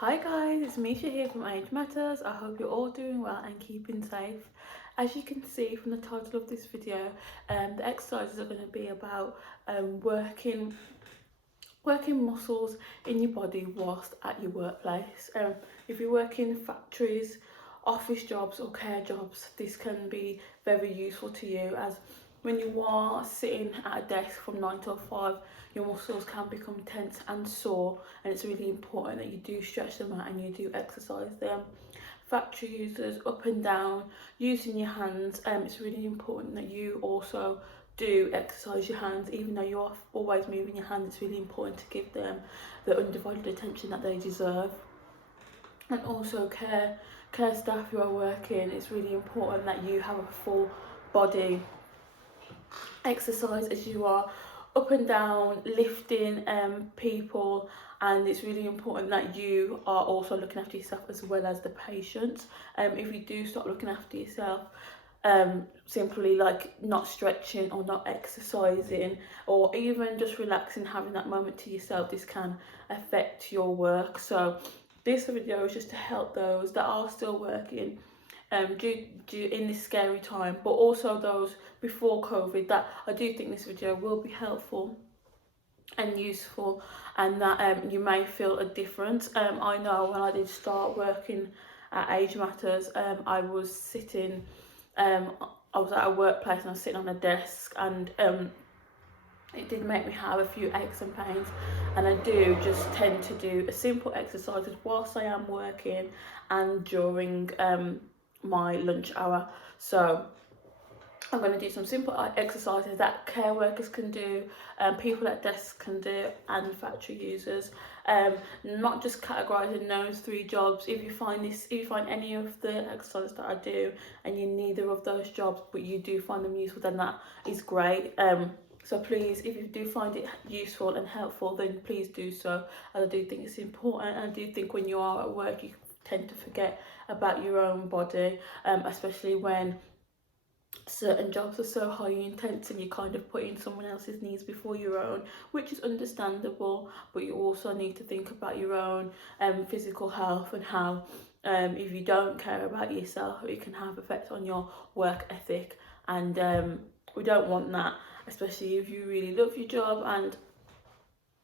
Hi guys, it's Misha here from Age Matters. I hope you're all doing well and keeping safe. As you can see from the title of this video, the exercises are going to be about working muscles in your body whilst at your workplace. If you work in factories, office jobs or care jobs, this can be very useful to you, as when you are sitting at a desk from 9 till 5, your muscles can become tense and sore, and it's really important that you do stretch them out and you do exercise them. Factory users, up and down, using your hands, it's really important that you also do exercise your hands. Even though you're always moving your hands, it's really important to give them the undivided attention that they deserve. And also care staff who are working, it's really important that you have a full body exercise as you are up and down lifting people, and it's really important that you are also looking after yourself as well as the patient. If you do stop looking after yourself, simply like not stretching or not exercising or even just relaxing, having that moment to yourself, this can affect your work. So this video is just to help those that are still working due in this scary time, but also those before COVID, that I do think this video will be helpful and useful, and that you may feel a difference. I know when I did start working at Age Matters, I was sitting, I was at a workplace and I was sitting on a desk, and it did make me have a few aches and pains, and I do just tend to do simple exercises whilst I am working and during my lunch hour. So I'm going to do some simple exercises that care workers can do, people at desks can do, and factory users. Not just categorising those three jobs. If you find any of the exercises that I do and you neither of those jobs, but you do find them useful, then that is great. So please, if you do find it useful and helpful, then please do so. And I do think it's important. And I do think when you are at work, you tend to forget about your own body, especially when certain jobs are so high intense and you're kind of putting someone else's needs before your own, which is understandable, but you also need to think about your own physical health, and how if you don't care about yourself, it can have effect on your work ethic, and we don't want that, especially if you really love your job, and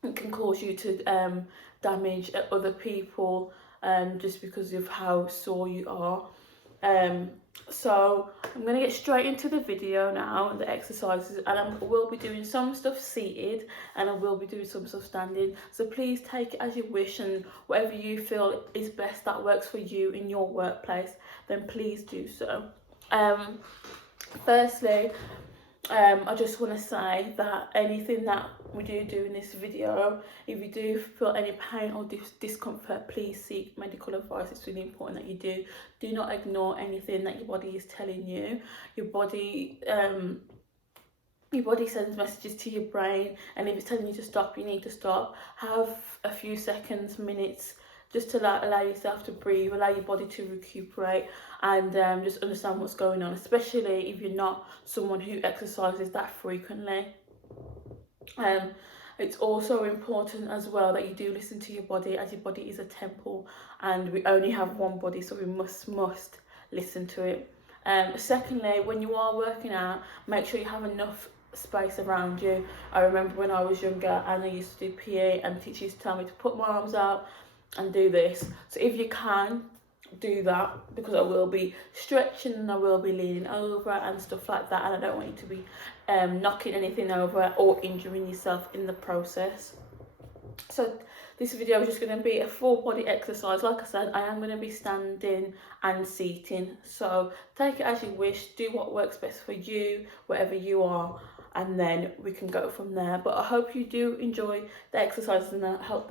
it can cause you to damage other people just because of how sore you are. So I'm going to get straight into the video now and the exercises, and I will be doing some stuff seated and I will be doing some stuff standing, so please take it as you wish, and whatever you feel is best that works for you in your workplace, then please do so. Firstly, I just want to say that anything that we do in this video, if you do feel any pain or discomfort, please seek medical advice. It's really important that you do not ignore anything that your body is telling you. Your body sends messages to your brain, and if it's telling you to stop, you need to stop. Have a few seconds, minutes, just to allow yourself to breathe, allow your body to recuperate, and just understand what's going on, especially if you're not someone who exercises that frequently. It's also important as well that you do listen to your body, as your body is a temple and we only have one body, so we must listen to it. Secondly, when you are working out, make sure you have enough space around you. I remember when I was younger and I used to do PE, and teachers used to tell me to put my arms out and do this. So if you can, do that, because I will be stretching and I will be leaning over and stuff like that, and I don't want you to be knocking anything over or injuring yourself in the process. So this video is just going to be a full body exercise. Like I said, I am going to be standing and seating, so take it as you wish, do what works best for you, wherever you are, and then we can go from there. But I hope you do enjoy the exercises and that help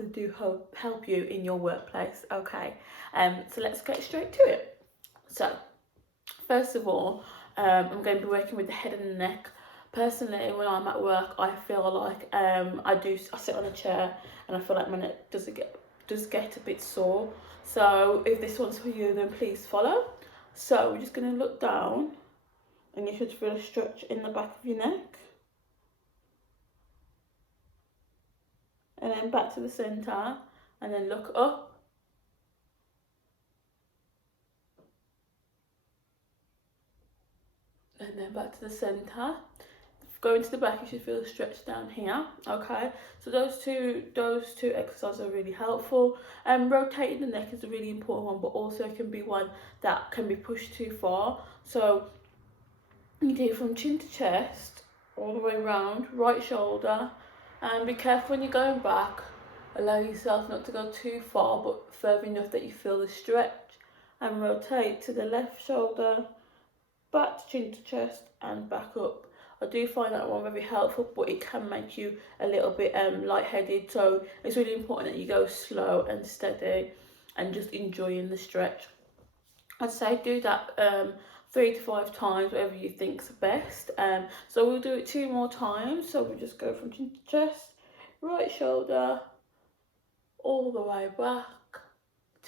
you in your workplace. Okay, so let's get straight to it. So first of all, I'm going to be working with the head and the neck. Personally, when I'm at work, I feel like I sit on a chair and I feel like my neck does get a bit sore. So if this one's for you, then please follow. So we're just going to look down, and you should feel a stretch in the back of your neck. And then back to the centre, and then look up, and then back to the centre. Going to the back, you should feel a stretch down here. Okay, so those two exercises are really helpful. Rotating the neck is a really important one, but also it can be one that can be pushed too far. So you do from chin to chest, all the way around, right shoulder, and be careful when you're going back. Allow yourself not to go too far, but further enough that you feel the stretch. And rotate to the left shoulder, back to chin to chest, and back up. I do find that one very helpful, but it can make you a little bit lightheaded. So it's really important that you go slow and steady and just enjoying the stretch. I'd say do that 3 to 5 times, whatever you think's best. So we'll do it 2 more times. So we'll just go from chin to chest, right shoulder, all the way back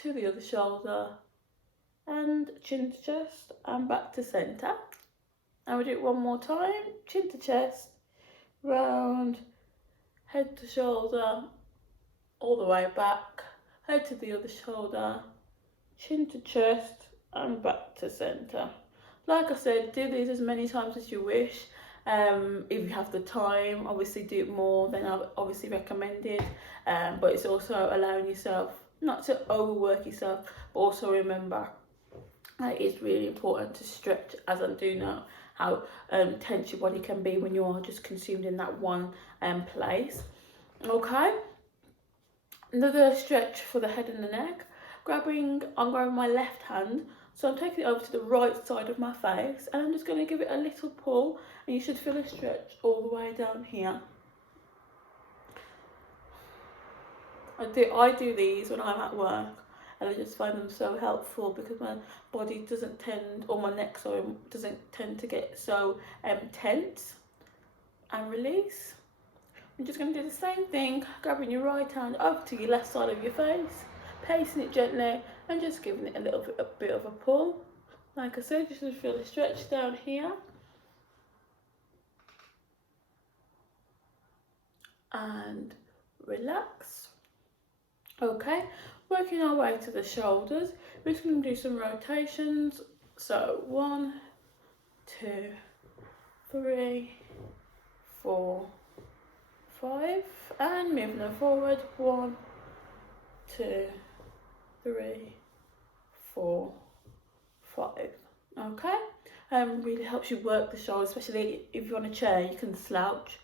to the other shoulder, and chin to chest, and back to centre. And we'll do it 1 more time, chin to chest, round, head to shoulder, all the way back, head to the other shoulder, chin to chest, and back to centre. Like I said, do these as many times as you wish. If you have the time, obviously do it more than I've obviously recommended, but it's also allowing yourself not to overwork yourself, but also remember it is really important to stretch, as I do know how tense your body can be when you are just consumed in that one place. Okay, another stretch for the head and the neck. I'm grabbing my left hand, so I'm taking it over to the right side of my face, and I'm just going to give it a little pull, and you should feel a stretch all the way down here. I do these when I'm at work, and I just find them so helpful because my body doesn't tend, or my neck sorry, doesn't tend to get so tense. And release. I'm just going to do the same thing, grabbing your right hand over to your left side of your face, pacing it gently, and just giving it a bit of a pull. Like I said, you should feel a stretch down here. And relax. Okay, working our way to the shoulders, we're just going to do some rotations. So 1, 2, 3, 4, 5, and moving them forward. 1, 2, 3, 4, 5. Okay, really helps you work the shoulders, especially if you're on a chair, you can slouch.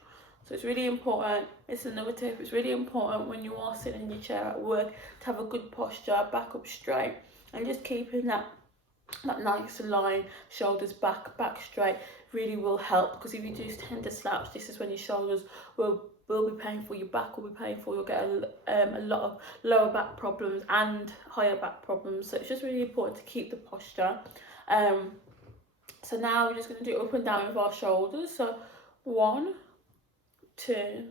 So it's really important. It's another tip. It's really important when you are sitting in your chair at work to have a good posture, back up straight, and just keeping that nice line, shoulders back straight, really will help. Because if you do tend to slouch, this is when your shoulders will be painful, your back will be painful, you'll get a lot of lower back problems and higher back problems. So it's just really important to keep the posture. So now we're just going to do up and down with our shoulders. So 1, 2,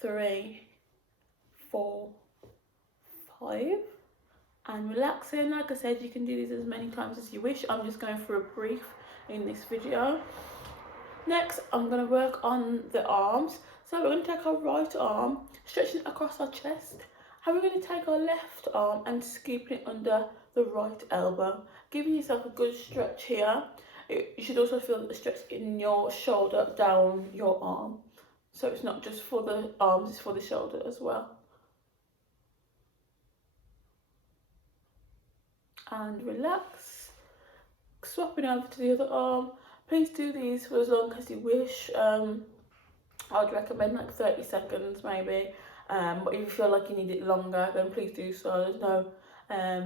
3, 4, 5, and relaxing. Like I said, you can do these as many times as you wish. I'm just going for a brief in this video. Next, I'm going to work on the arms. So we're going to take our right arm, stretching it across our chest, and we're going to take our left arm and scooping it under the right elbow, giving yourself a good stretch here. You should also feel the stretch in your shoulder down your arm. So it's not just for the arms, it's for the shoulder as well. And relax. Swapping over to the other arm. Please do these for as long as you wish. I would recommend like 30 seconds maybe. But if you feel like you need it longer, then please do so. There's no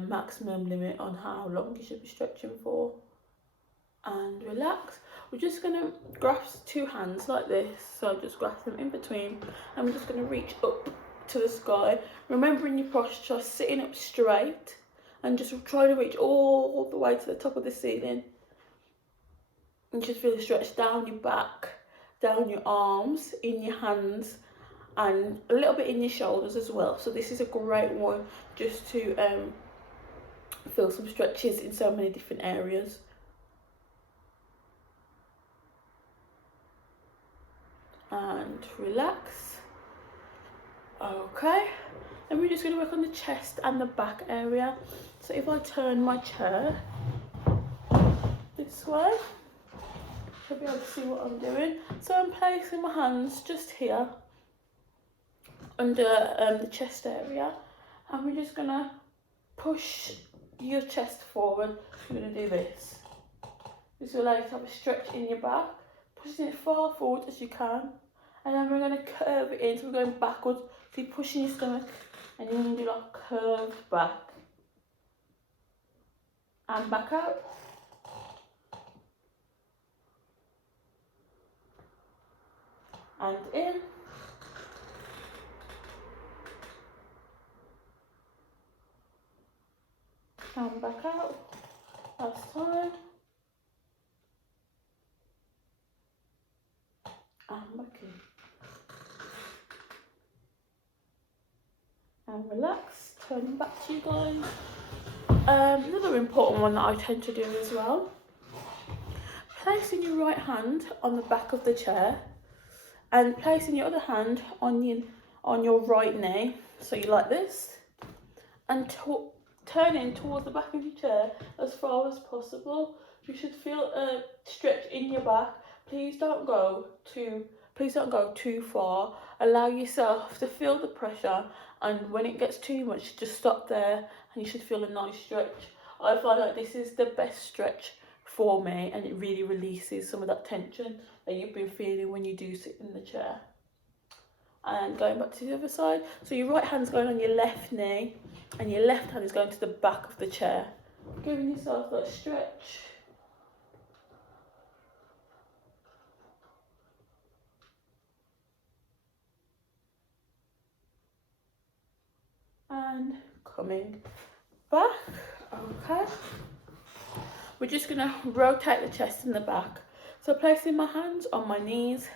maximum limit on how long you should be stretching for. And relax. We're just going to grasp 2 hands like this, so just grasp them in between, and we're just going to reach up to the sky, remembering your posture, sitting up straight, and just try to reach all the way to the top of the ceiling, and just feel the stretch down your back, down your arms, in your hands, and a little bit in your shoulders as well. So this is a great one just to feel some stretches in so many different areas. And relax. Okay, and we're just going to work on the chest and the back area. So if I turn my chair this way, Should be able to see what I'm doing. So I'm placing my hands just here under the chest area, and we're just gonna push your chest forward. We're gonna do this. This will allow you to have a stretch in your back, pushing it far forward as you can, and then we're gonna curve it in. So we're going backwards. So you're pushing your stomach, and you're gonna do like curved back and back out. And in. And back out. Last time. And back in. And relax. Turning back to you guys. Another important one that I tend to do as well. Placing your right hand on the back of the chair and placing your other hand on your right knee, so you like this, and turning towards the back of your chair as far as possible. You should feel a stretch in your back. Please don't go too far. Allow yourself to feel the pressure, and when it gets too much, just stop there, and you should feel a nice stretch. I find like this is the best stretch for me, and it really releases some of that tension that you've been feeling when you do sit in the chair. And going back to the other side, so your right hand's going on your left knee and your left hand is going to the back of the chair, giving yourself that stretch. And coming back. Okay, we're just going to rotate the chest in the back. So placing my hands on my knees,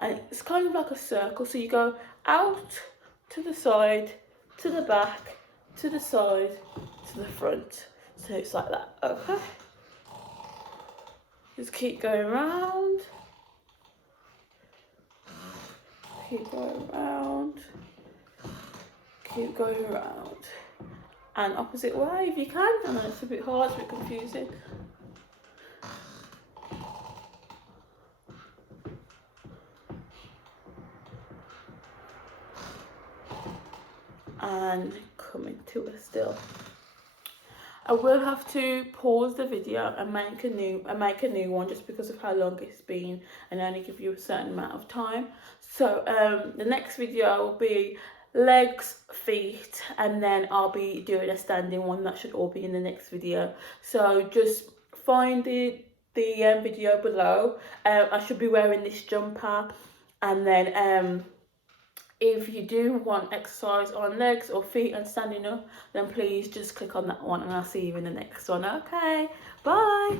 and it's kind of like a circle. So you go out, to the side, to the back, to the side, to the front. So it's like that. Okay, just keep going round, keep going round, keep going round, and opposite way if you can. I know it's a bit hard, it's a bit confusing. And coming to a still. I will have to pause the video and make a new one just because of how long it's been, and only give you a certain amount of time. So the next video will be legs, feet, and then I'll be doing a standing one. That should all be in the next video. So just find the video below. I should be wearing this jumper, and then if you do want exercise on legs or feet and standing up, then please just click on that one, and I'll see you in the next one. Okay, bye.